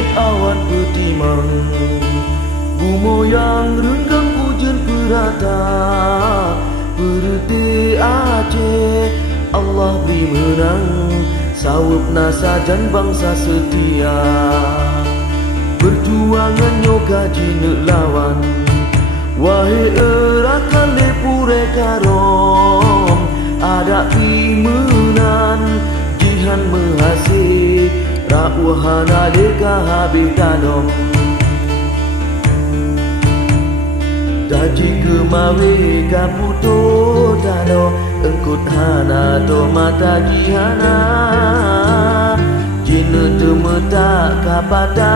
langit awan petimang, bumoyang renggang hujan perata. Perti Aceh Allah beri menang, sawup nasajan bangsa setia. Perjuangan yoga jine lawan, wahai erakan lepure karom. Ada imenan jihan menghasil, rakwahana deka habis danom. Daji kemawe kaputo dano, engkut hana to mata jihana. Jina temeta kapada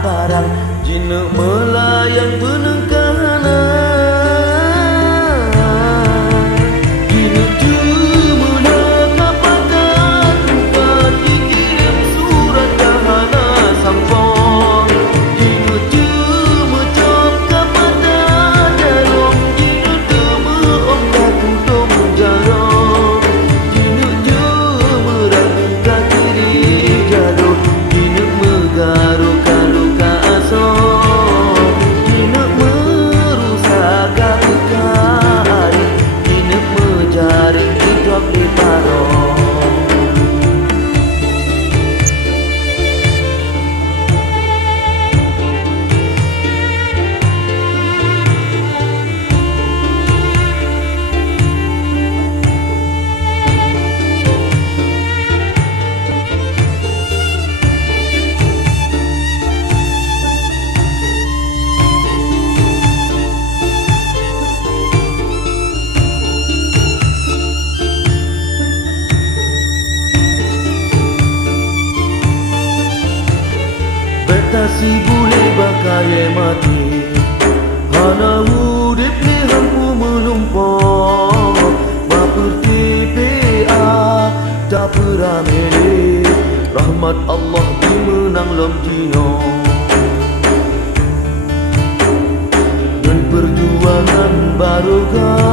barang, jina melayan penengkana. Jina cemena kapada tempat dikirim surat dahana sampong. Jina cemecap kapada jarong, jina temeom kakutom jarong. Jina cemerang kaki jado, jina megaruka luka asor. Jina merusak kekari, jina mejaring hidup di parong. Betasi boleh bakaya mati, hana udip ni hampu melumpur. Maperti PA tak beramili, rahmat Allah dimenang lom jino. Dan perjuangan barokah